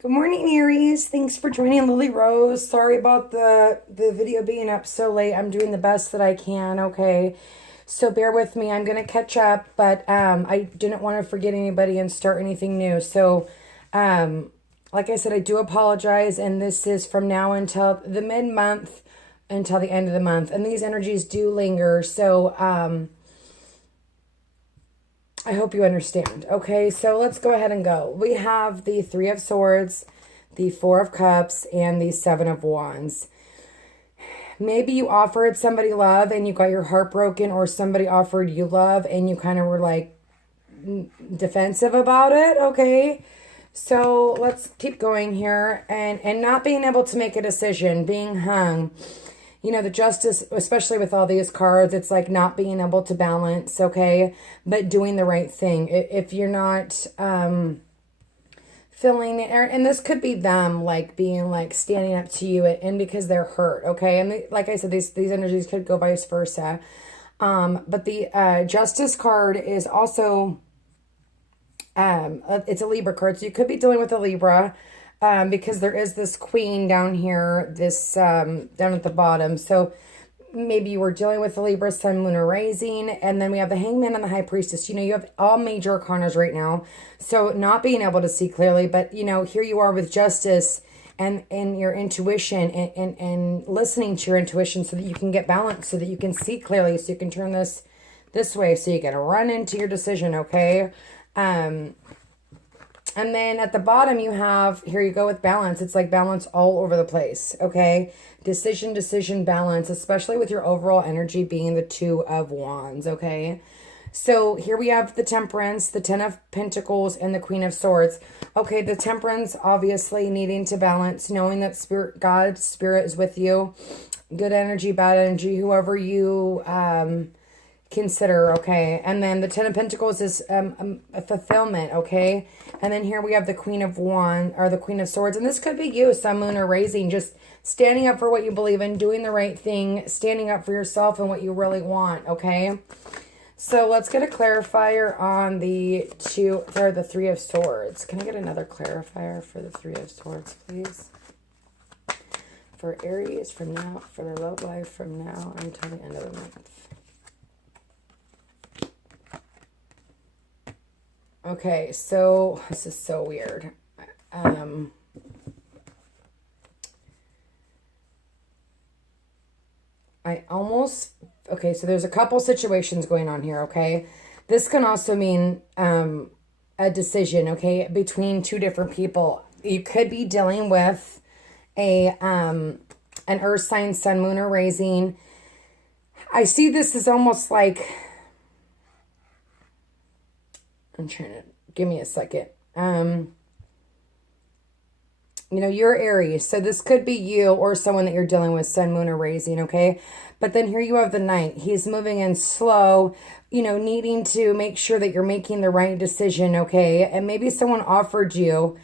Good morning, Aries. Thanks for joining Lily Rose. Sorry about the video being up so late. I'm doing the best that I can, okay? So bear with me. I'm going to catch up, but I didn't want to forget anybody and start anything new. So, like I said, I do apologize, and this is from now until the mid-month, until the end of the month. And these energies do linger, so I hope you understand. Okay, so let's go ahead and go. We have the Three of Swords, the Four of Cups, and the Seven of Wands. Maybe you offered somebody love and you got your heart broken, or somebody offered you love and you kind of were like defensive about it. Okay, so let's keep going here. And not being able to make a decision, being hung. You know, the Justice, especially with all these cards, it's like not being able to balance, okay? But doing the right thing. If you're not feeling it, and this could be them, like, being, like, standing up to you, and because they're hurt, okay? And like I said, these energies could go vice versa. But the Justice card is also, it's a Libra card, so you could be dealing with a Libra. Because there is this queen down here, this down at the bottom. So maybe you were dealing with the Libra, Sun, Moon, or Rising. And then we have the Hangman and the High Priestess. You know, you have all major arcanas right now. So not being able to see clearly. But, you know, here you are with Justice and your intuition and listening to your intuition so that you can get balance, so that you can see clearly, so you can turn this way. So you got to run into your decision, okay? And then at the bottom you have, here you go with balance. It's like balance all over the place, okay? Decision, balance, especially with your overall energy being the Two of Wands, okay? So here we have the Temperance, the Ten of Pentacles, and the Queen of Swords. Okay, the Temperance, obviously needing to balance, knowing that God's Spirit is with you. Good energy, bad energy, whoever you consider, okay? And then the Ten of Pentacles is a fulfillment, okay? And then here we have the Queen of Wands, or the Queen of Swords, and this could be you, Sun, Moon, or Rising, just standing up for what you believe in, doing the right thing, standing up for yourself and what you really want, okay? So let's get a clarifier on the Three of Swords. Can I get another clarifier for the Three of Swords, please? For Aries from now, for their love life from now until the end of the month. Okay, so this is so weird. Okay, so there's a couple situations going on here, okay? This can also mean a decision, okay, between two different people. You could be dealing with an earth sign, Sun, Moon, or Rising. I see this as almost like, I'm trying to, give me a second. You know, you're Aries, so this could be you or someone that you're dealing with, Sun, Moon, or Rising, okay? But then here you have the Knight. He's moving in slow, you know, needing to make sure that you're making the right decision, okay? And maybe someone offered you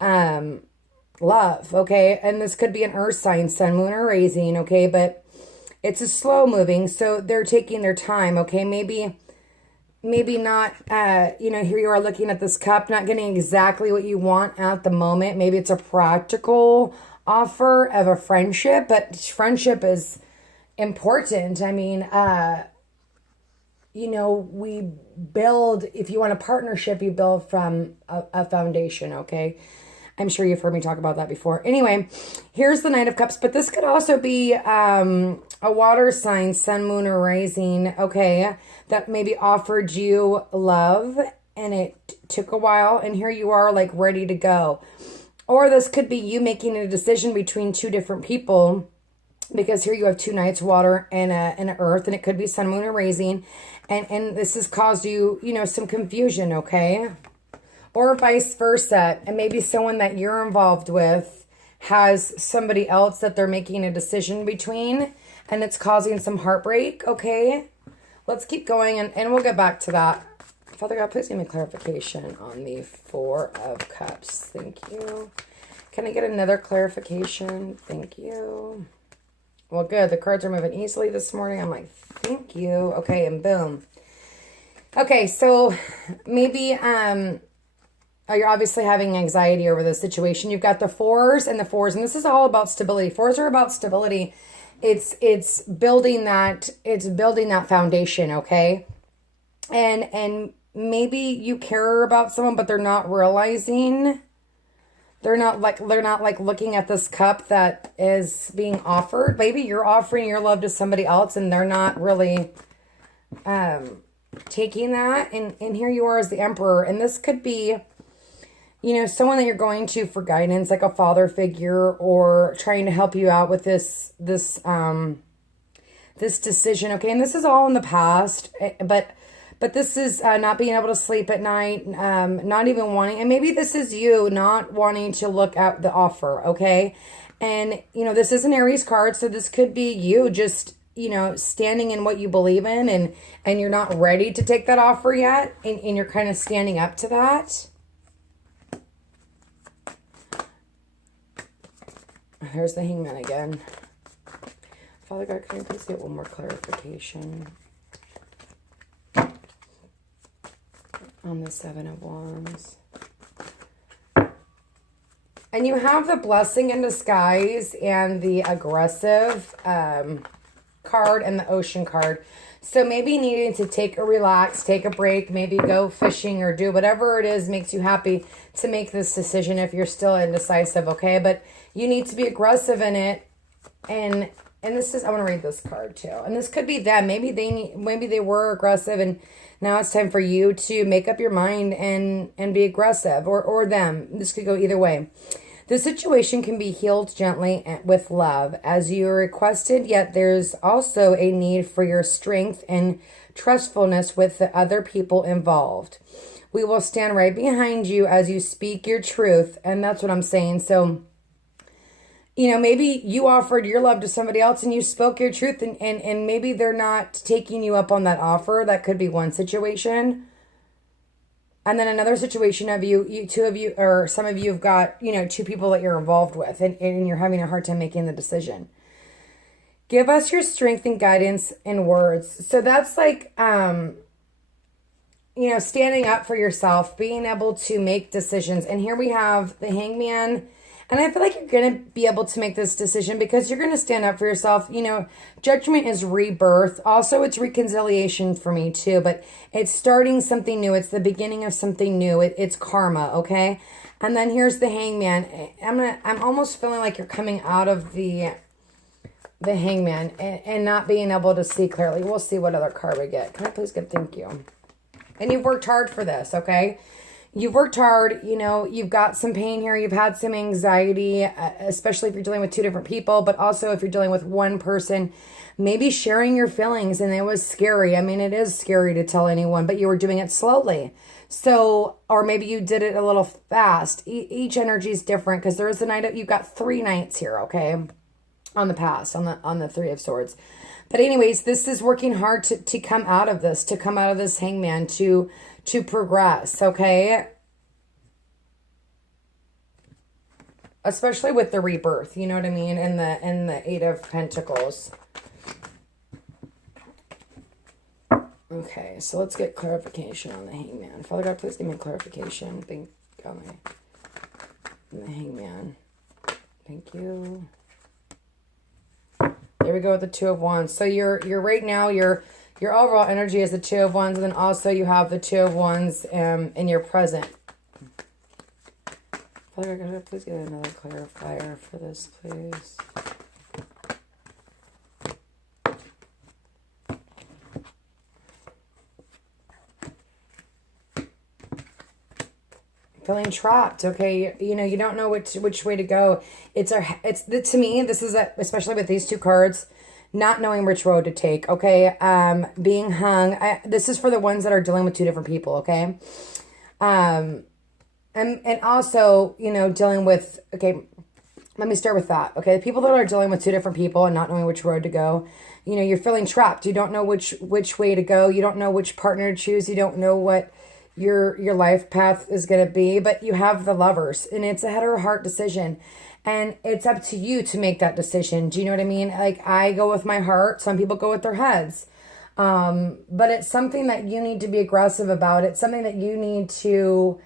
love, okay? And this could be an earth sign, Sun, Moon, or Rising, okay? But it's a slow moving, so they're taking their time, okay? Maybe not, you know, here you are looking at this cup, not getting exactly what you want at the moment. Maybe it's a practical offer of a friendship, but friendship is important. I mean, you know, we build, if you want a partnership, you build from a foundation, okay? I'm sure you've heard me talk about that before. Anyway, here's the Knight of Cups, but this could also be a water sign, Sun, Moon, or Rising, okay, that maybe offered you love and it took a while, and here you are, like, ready to go. Or this could be you making a decision between two different people, because here you have two Knights, water and an earth, and it could be Sun, Moon, or Rising, and this has caused you, you know, some confusion, okay? Or vice versa, and maybe someone that you're involved with has somebody else that they're making a decision between, and it's causing some heartbreak, okay? Let's keep going, and we'll get back to that. Father God, please give me clarification on the Four of Cups. Thank you. Can I get another clarification? Thank you. Well, good. The cards are moving easily this morning. I'm like, thank you. Okay, and boom. Okay, so maybe you're obviously having anxiety over the situation. You've got the fours and the fours, and this is all about stability. Fours are about stability. It's building that, foundation, okay? And maybe you care about someone, but they're not realizing. They're not like looking at this cup that is being offered. Maybe you're offering your love to somebody else and they're not really taking that. And here you are as the Emperor. And this could be, someone that you're going to for guidance, like a father figure, or trying to help you out with this decision. Okay. And this is all in the past, but this is not being able to sleep at night, not even wanting, and maybe this is you not wanting to look at the offer, okay? And, this is an Aries card, so this could be you just, standing in what you believe in, and you're not ready to take that offer yet, and you're kind of standing up to that. There's the Hangman again. Father God, can you please get one more clarification on the Seven of Wands? And you have the Blessing in Disguise and the Aggressive card and the Ocean card. So maybe needing to take a break, maybe go fishing or do whatever it is makes you happy to make this decision if you're still indecisive, okay? But you need to be aggressive in it. And this is, I want to read this card too. And this could be them. Maybe they were aggressive and now it's time for you to make up your mind and be aggressive, or them. This could go either way. The situation can be healed gently with love as you requested, yet there's also a need for your strength and trustfulness with the other people involved. We will stand right behind you as you speak your truth. And that's what I'm saying. So, maybe you offered your love to somebody else and you spoke your truth and maybe they're not taking you up on that offer. That could be one situation. And then another situation of two of you, or some of you have got, two people that you're involved with and you're having a hard time making the decision. Give us your strength and guidance in words. So that's like, standing up for yourself, being able to make decisions. And here we have the Hangman. And I feel like you're going to be able to make this decision because you're going to stand up for yourself. Judgment is rebirth. Also, it's reconciliation for me too, but it's starting something new. It's the beginning of something new. It's karma, okay? And then here's the Hangman. I'm almost feeling like you're coming out of the Hangman and not being able to see clearly. We'll see what other card we get. Can I please get thank you? And you've worked hard for this, okay? You've worked hard, you've got some pain here. You've had some anxiety, especially if you're dealing with two different people, but also if you're dealing with one person, maybe sharing your feelings. And it was scary. I mean, it is scary to tell anyone, but you were doing it slowly. So, or maybe you did it a little fast. Each energy is different because there is a night, you've got 3 nights here, okay? On the past, on the Three of Swords. But anyways, this is working hard to come out of this, Hangman, to progress, okay? Especially with the rebirth, you know what I mean? And the Eight of Pentacles. Okay, so let's get clarification on the Hangman. Father God, please give me clarification. Thank God. The Hangman. Thank you. There we go with the Two of Wands. So you're right now, your overall energy is the Two of Wands, and then also you have the Two of Wands in your present. Father God, please get another clarifier for this, please. Feeling trapped, okay? You don't know which way to go. To me, this is especially with these two cards, not knowing which road to take, okay? Being hung. This is for the ones that are dealing with two different people, okay? And also, dealing with, okay, let me start with that, okay? The people that are dealing with two different people and not knowing which road to go, you're feeling trapped. You don't know which way to go. You don't know which partner to choose. You don't know what your life path is going to be, but you have the Lovers, and it's a head or heart decision, and it's up to you to make that decision. Do you know what I mean? Like, I go with my heart. Some people go with their heads. But it's something that you need to be aggressive about. It's something that you need to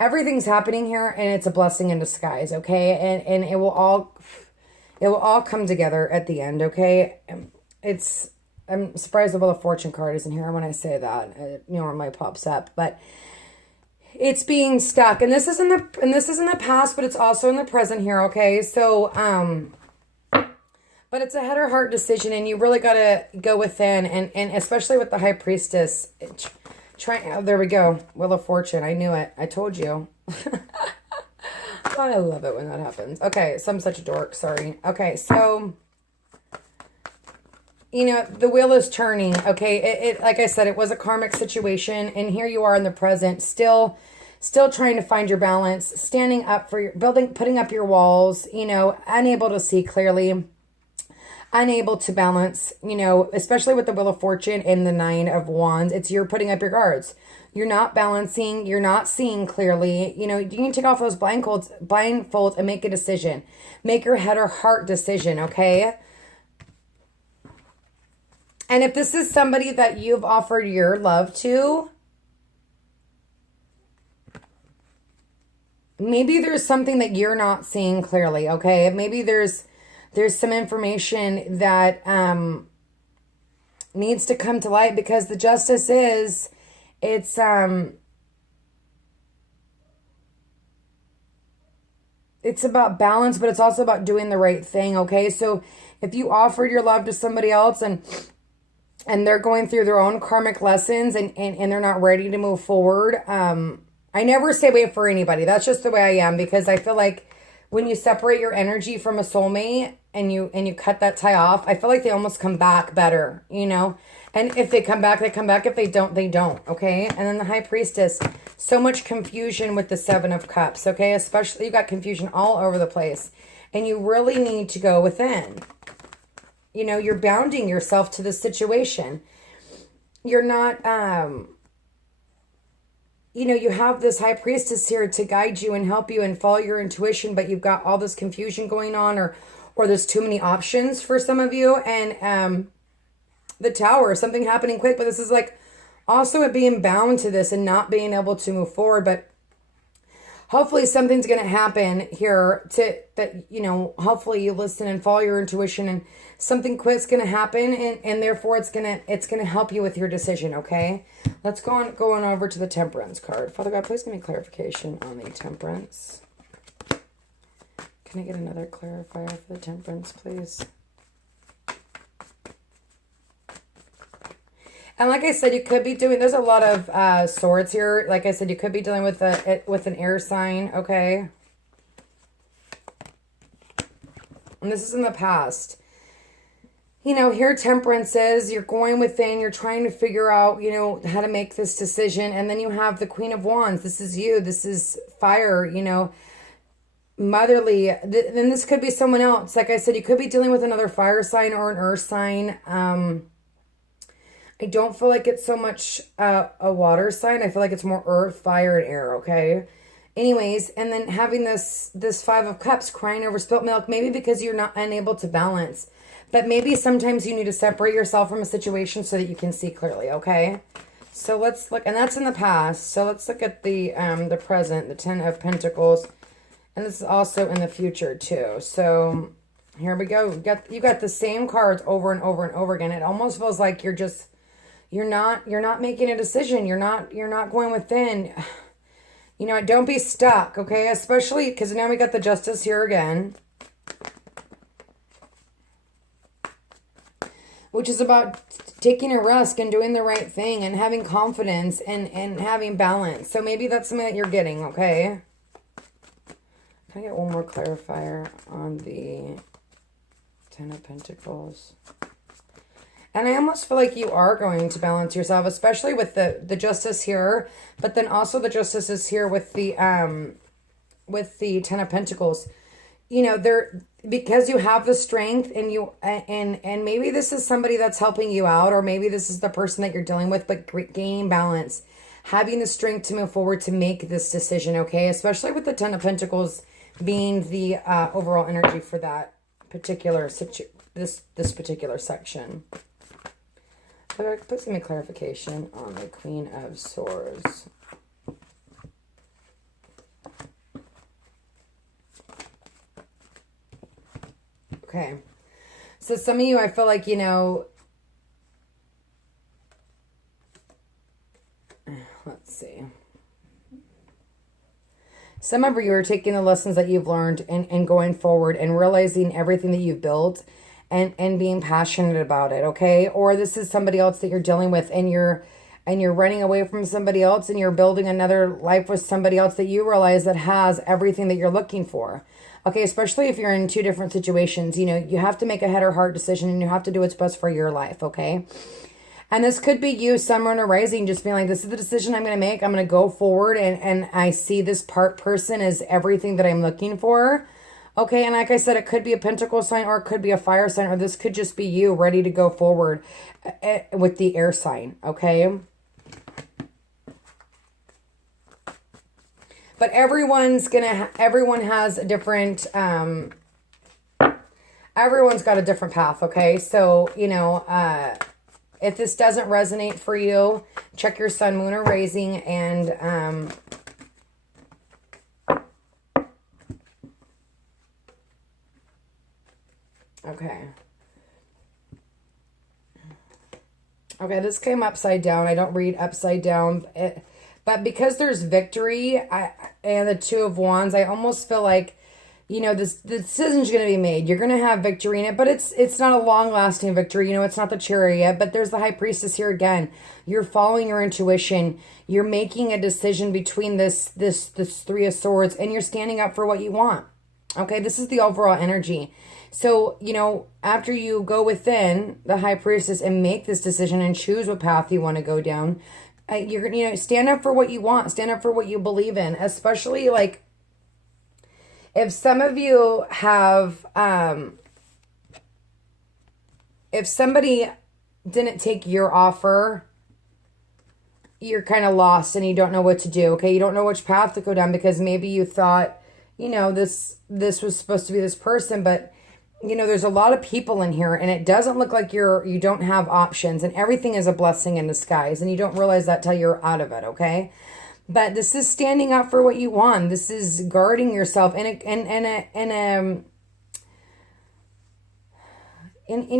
everything's happening here, and it's a blessing in disguise, okay? And it will all come together at the end, okay? I'm surprised the Wheel of Fortune card isn't here when I say that. It normally pops up, but it's being stuck, and this is in the past, but it's also in the present here, okay? So but it's a head or heart decision, and you really got to go within, and especially with the High Priestess. There we go. Wheel of Fortune. I knew it. I told you. I love it when that happens. Okay, so I'm such a dork. Sorry. Okay, so, the wheel is turning. Okay, it like I said, it was a karmic situation, and here you are in the present, still trying to find your balance, standing up for your putting up your walls, unable to see clearly, unable to balance, especially with the Wheel of Fortune and the Nine of Wands. You're putting up your guards. You're not balancing. You're not seeing clearly. You can take off those blindfolds and make a decision. Make your head or heart decision, okay? And if this is somebody that you've offered your love to, maybe there's something that you're not seeing clearly, okay? Maybe there's some information that needs to come to light, because the Justice it's about balance, but it's also about doing the right thing, okay? So if you offered your love to somebody else and they're going through their own karmic lessons and they're not ready to move forward, I never say wait for anybody. That's just the way I am, because I feel like when you separate your energy from a soulmate and you cut that tie off, I feel like they almost come back better, And if they come back, they come back. If they don't, they don't, okay? And then the High Priestess, so much confusion with the Seven of Cups, okay? Especially, you got confusion all over the place. And you really need to go within. You're bounding yourself to the situation. You're not, you have this High Priestess here to guide you and help you and follow your intuition, but you've got all this confusion going on, or there's too many options for some of you. And the Tower, something happening quick, but this is like also it being bound to this and not being able to move forward. But hopefully something's going to happen here hopefully you listen and follow your intuition, and something quick's going to happen, and therefore it's going to help you with your decision, okay? Let's go on over to the Temperance card. Father God, please give me clarification on the Temperance. Can I get another clarifier for the Temperance, please? And like I said, you could be doing, there's a lot of swords here. Like I said, you could be dealing with an air sign, okay? And this is in the past. Here Temperance is, you're going within, you're trying to figure out, how to make this decision. And then you have the Queen of Wands. This is you. This is fire, motherly. Then this could be someone else. Like I said, you could be dealing with another fire sign or an earth sign. I don't feel like it's so much a water sign. I feel like it's more earth, fire, and air, okay? Anyways, and then having this Five of Cups, crying over spilt milk, maybe because you're not unable to balance. But maybe sometimes you need to separate yourself from a situation so that you can see clearly, okay? So let's look, and that's in the past. So let's look at the present, the Ten of Pentacles. And this is also in the future too. So here we go. You got the same cards over and over and over again. It almost feels like you're not making a decision. You're not going within. Don't be stuck, okay? Especially because now we got the Justice here again, which is about taking a risk and doing the right thing and having confidence and having balance. So maybe that's something that you're getting, okay? Can I get one more clarifier on the Ten of Pentacles? And I almost feel like you are going to balance yourself, especially with the Justice here, but then also the Justice is here with the Ten of Pentacles. Because you have the strength and maybe this is somebody that's helping you out, or maybe this is the person that you're dealing with, but gaining balance, having the strength to move forward to make this decision, okay? Especially with the Ten of Pentacles being the overall energy for that particular this particular section. Please give me clarification on the Queen of Swords. Okay. So some of you, I feel like, let's see. Some of you are taking the lessons that you've learned and going forward and realizing everything that you've built and being passionate about it, okay? Or this is somebody else that you're dealing with and you're running away from somebody else and you're building another life with somebody else that you realize that has everything that you're looking for. Okay, especially if you're in two different situations, you have to make a head or heart decision and you have to do what's best for your life, okay? And this could be you, Sun, Moon, or Rising, just being like, this is the decision I'm going to make. I'm going to go forward and I see this person as everything that I'm looking for. Okay, and like I said, it could be a Pentacle sign or it could be a fire sign, or this could just be you ready to go forward with the air sign, okay? But everyone has a different, everyone's got a different path, okay? So, if this doesn't resonate for you, check your Sun, Moon, or Rising and, okay. Okay, this came upside down. I don't read upside down. But because there's victory and the Two of Wands, I almost feel like, the decision's going to be made. You're going to have victory in it, but it's not a long-lasting victory. It's not the Chariot, but there's the High Priestess here again. You're following your intuition. You're making a decision between this Three of Swords, and you're standing up for what you want. Okay, this is the overall energy. So, after you go within the High Priestess and make this decision and choose what path you want to go down, you're going to, stand up for what you want, stand up for what you believe in, especially like if some of you have, if somebody didn't take your offer, you're kind of lost and you don't know what to do. Okay. You don't know which path to go down because maybe you thought, this was supposed to be this person, but there's a lot of people in here and it doesn't look like you don't have options and everything is a blessing in disguise and you don't realize that till you're out of it, okay? But this is standing up for what you want. This is guarding yourself and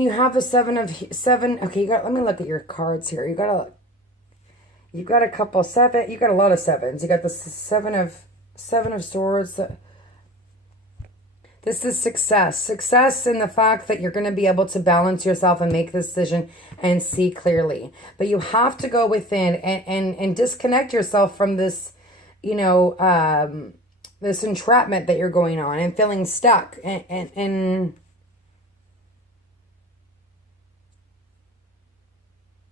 you have the seven. Okay, let me look at your cards here. You got a couple seven. You got a lot of sevens. You got the seven of swords. This is success. Success in the fact that you're going to be able to balance yourself and make the decision and see clearly. But you have to go within and disconnect yourself from this, this entrapment that you're going on and feeling stuck and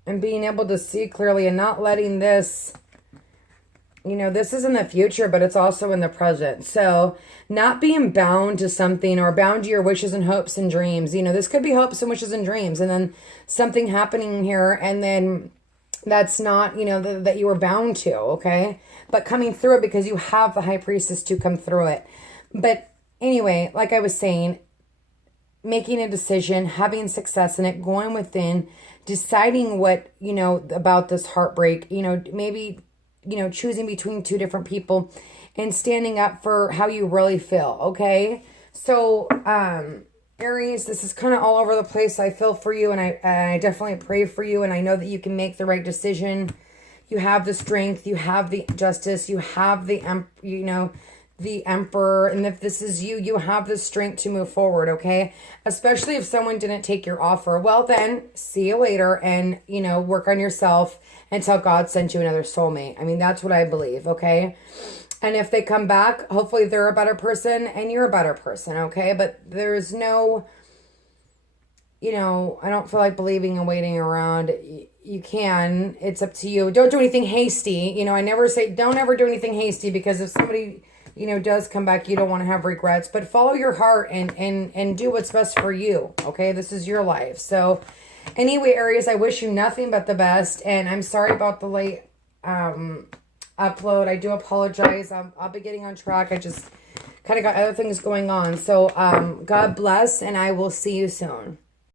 being able to see clearly and not letting this... this is in the future, but it's also in the present. So not being bound to something or bound to your wishes and hopes and dreams. This could be hopes and wishes and dreams and then something happening here and then that's not, that you were bound to, okay? But coming through it because you have the High Priestess to come through it. But anyway, like I was saying, making a decision, having success in it, going within, deciding what, about this heartbreak, maybe... choosing between two different people and standing up for how you really feel, okay? So, Aries, this is kind of all over the place. I feel for you and I definitely pray for you and I know that you can make the right decision. You have the strength, you have the justice, you have the, the Emperor, and if this is you, you have the strength to move forward, okay? Especially if someone didn't take your offer. Well then, see you later and, work on yourself until God sent you another soulmate. I mean, that's what I believe, okay? And if they come back, hopefully they're a better person and you're a better person, okay? But there's no, I don't feel like believing and waiting around. You can. It's up to you. Don't do anything hasty. I never say, don't ever do anything hasty because if somebody... does come back, you don't want to have regrets, but follow your heart and do what's best for you. Okay. This is your life. So anyway, Aries, I wish you nothing but the best. And I'm sorry about the late, upload. I do apologize. I'll be getting on track. I just kind of got other things going on. So, God bless and I will see you soon.